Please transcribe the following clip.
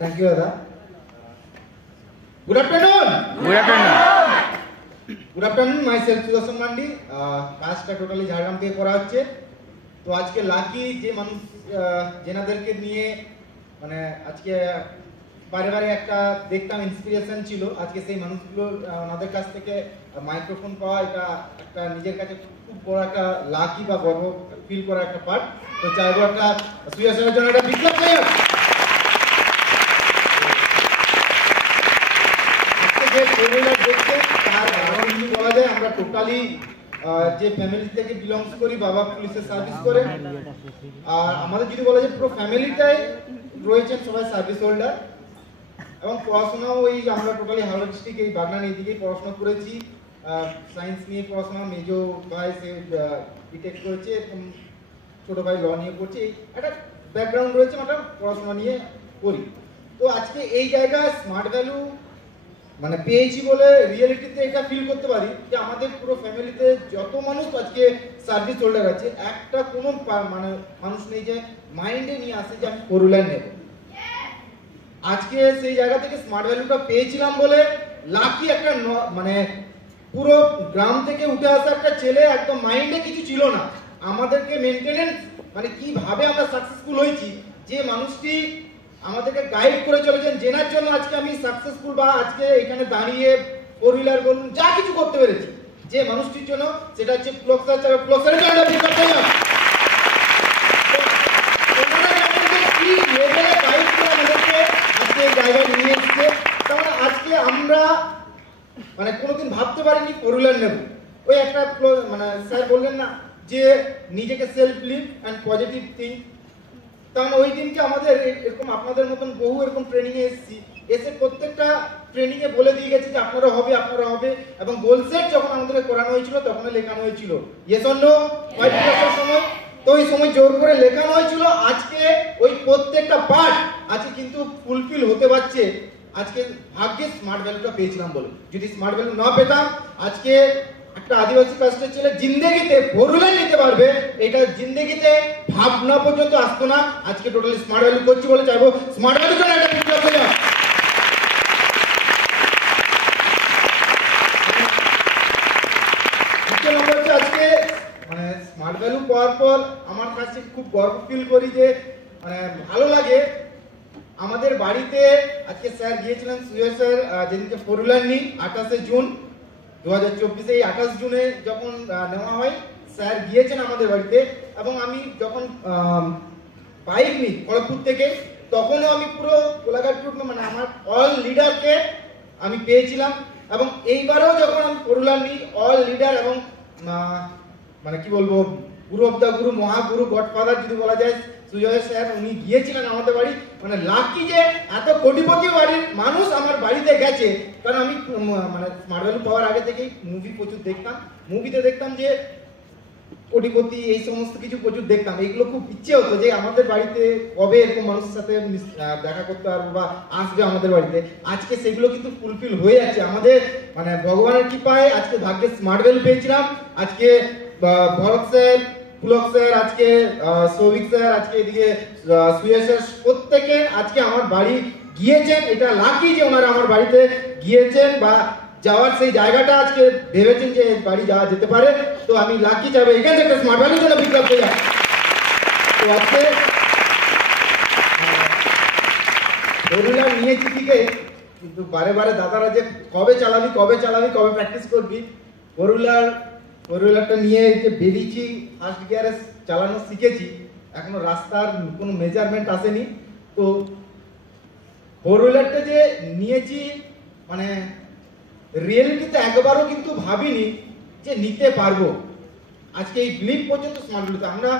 Thank you, Ada. Good afternoon. Good afternoon. Good afternoon. Myself Sudarshan Mandi. কাজটা totally Jhargram থেকে করা হচ্ছে। তো আজকে লাকি যে মানুষ যেনাদেরকে নিয়ে মানে আজকে বারে একটা দেখতাম ইন্সপিরেশন ছিল, আজকে সেই মানুষগুলো ওনাদের কাছ থেকে মাইক্রোফোন পাওয়া এটা একটা নিজের কাছে খুব বড় একটা লাকি বা গর্ব ফিল করা একটা পার্ট। তো চাইবো একটা সুয়াসের জন্য একটা বিপ্লব চাই। যে ফর্মুলা দেখতে তার কারণ বলা যায় আমরা টোটালি যে ফ্যামিলি থেকে বিলংস করি, বাবা পুলিশে সার্ভিস করে, আর আমাদের যদি বলা যায় পুরো ফ্যামিলিটাই রয়েছেন সবাই সার্ভিস হোল্ডার, এবং পড়াশোনাও ওই আমরা টোটালি হাওড়া ডিস্ট্রিক্ট এই বাগনান এইদিকেই পড়াশোনা করেছি। সায়েন্স নিয়ে পড়াশোনা, মেজো ভাই সে বিটেক করেছে, ছোট ভাই ল নিয়ে পড়ছে, একটা ব্যাকগ্রাউন্ড রয়েছে, আমরা পড়াশোনা নিয়ে করি। তো আজকে এই জায়গায় স্মার্ট ভ্যালু মানে পেয়েছি বলে রিয়েলিটিতে এটা ফিল করতে পারি যে আমাদের পুরো ফ্যামিলিতে যত মানুষ আজকে সার্ভিস হোল্ডার আছে, একটা কোনো মানে মানুষ নেই যে মাইন্ডে নিয়ে আসে যে আমি ফোর হুইলার নেব। আজকে সেই জায়গা থেকে স্মার্ট ভ্যালুটা পেয়েছিলাম বলে লাকি একটা মানে পুরো গ্রাম থেকে উঠে আসা একটা ছেলে, একদম মাইন্ডে কিছু ছিল না, আমাদেরকে মেনটেনেন্স মানে কিভাবে আমরা সাকসেসফুল হয়েছি, যে মানুষটি আমাদেরকে গাইড করে চলেছেন, জেনার জন্য আজকে আমি সাকসেসফুল বা আজকে এখানে দাঁড়িয়ে ফোর হুইলার বলুন যা কিছু করতে পেরেছি, যে মানুষটির জন্য সেটা হচ্ছে প্লক্সারের জন্য বিখ্যাত। কি লেভেলে গাইড করে আমাদেরকে আজকে এই জায়গায় নিয়ে এসেছে, তাহলে আজকে আমরা মানে কোনোদিন ভাবতে পারিনি ফোর হুইলার নেব। ওই একটা মানে স্যার বললেন না যে নিজেকে self live and positive think, কারণ ওই দিনকে আমাদের এরকম আপনাদের মতন বহু এরকম ট্রেনিং এ এসেছি, এসে প্রত্যেকটা ট্রেনিং এ বলে দিয়ে গেছে যে আপনারা হবে, এবং গোল সেট যখন আমাদের করানো হয়েছিল তখন লেখানো হয়েছিল ইয়েস অর নো সময়, তো ওই সময় জোর করে লেখানো হয়েছিল। আজকে ওই প্রত্যেকটা পার্ট আজকে কিন্তু ফুলফিল হতে পারছে, আজকে ভাগ্যে স্মার্ট ভ্যালুটা পেয়েছিলাম বলে। যদি স্মার্ট ভ্যালু না পেতাম আজকে একটা আদিবাসী কাস্টের ছেলে জিন্দেগিতে ফোর হুইলার নিতে পারবে এটা জিন্দেগিতে ভাবনা পর্যন্ত আসতো না। আজকে টোটালি স্মার্ট ভ্যালু করছি বলে চাইবো স্মার্ট ভ্যালু জন্য একটা বিপ্লব হয়ে যাক। দ্বিতীয় নম্বর হচ্ছে আজকে মানে স্মার্ট ভ্যালু পাওয়ার পর আমার কাছে খুব গর্ব ফিল করি যে মানে ভালো লাগে। আমাদের বাড়িতে আজকে স্যার গিয়েছিলেন, সুজয় স্যার যেদিনকে ফোর হুইলার নিই 28শে জুন 2024, এই 28 জুনে যখন নেওয়া হয় স্যার গিয়েছেন আমাদের বাড়িতে, এবং আমি যখন বাইক নিই খড়গপুর থেকে তখনও আমি পুরো কোলাঘাট গ্রুপ মানে আমার অল লিডারকে আমি পেয়েছিলাম, এবং এইবারেও যখন আমি ফোর হুইলার নিই অল লিডার এবং মানে কি বলবো গুরু of the Guru, Mahaguru, godfather যদি বলা যায় সুজয় স্যার, উনি গিয়েছিলেন আমাদের বাড়ি। মানে লাকি যে এত কোটিপতি বাড়ির মানুষ আমার বাড়িতে গেছে, কারণ আমি মানে স্মার্ট ভ্যালু পাওয়ার আগে থেকেই মুভি প্রচুর দেখতাম, মুভিতে দেখতাম যে কোটিপতি এই সমস্ত কিছু প্রচুর দেখতাম, এইগুলো খুব ইচ্ছে হতো যে আমাদের বাড়িতে কবে এরকম মানুষের সাথে দেখা করতে পারবো বা আসবে আমাদের বাড়িতে। আজকে সেগুলো কিন্তু ফুলফিল হয়ে যাচ্ছে আমাদের মানে ভগবানের কৃপায়। আজকে ভাগ্যে স্মার্ট ভ্যালু পেয়েছিলাম, আজকে ভরত স্যার, পুলক স্যার, আজকে সৌভিক স্যার, আজকে এদিকে সুয়েশ স্যার, প্রত্যেকে আজকে আমার বাড়ি গিয়েছেন। এটা লাকি যে ওনারা আমার বাড়িতে গিয়েছেন বা যাওয়ার সেই জায়গাটা আজকে ভেবেছেন যে বাড়ি যাওয়া যেতে পারে। তো আমি লাকি যাবে এখান থেকে স্মার্ট ভ্যালুর জন্য বিপ্লব হয়ে যায়। তো আজকে ফোর হুইলার নিয়েছি ঠিকই, কিন্তু বারে দাদারা যে কবে চালাবি কবে প্র্যাকটিস করবি, ফোর হুইলারটা নিয়ে যে বেরিয়েছি, ফার্স্ট গিয়ারে চালানো শিখেছি, এখনো রাস্তার কোনো মেজারমেন্ট আসেনি। তো ফোর হুইলারটা যে নিয়েছি মানে রিয়েলিটিতে একবারও কিন্তু ভাবিনি যে নিতে পারবো। আজকে এই ব্লিপ পর্যন্ত স্মার্ট ভ্যালুতে আমরা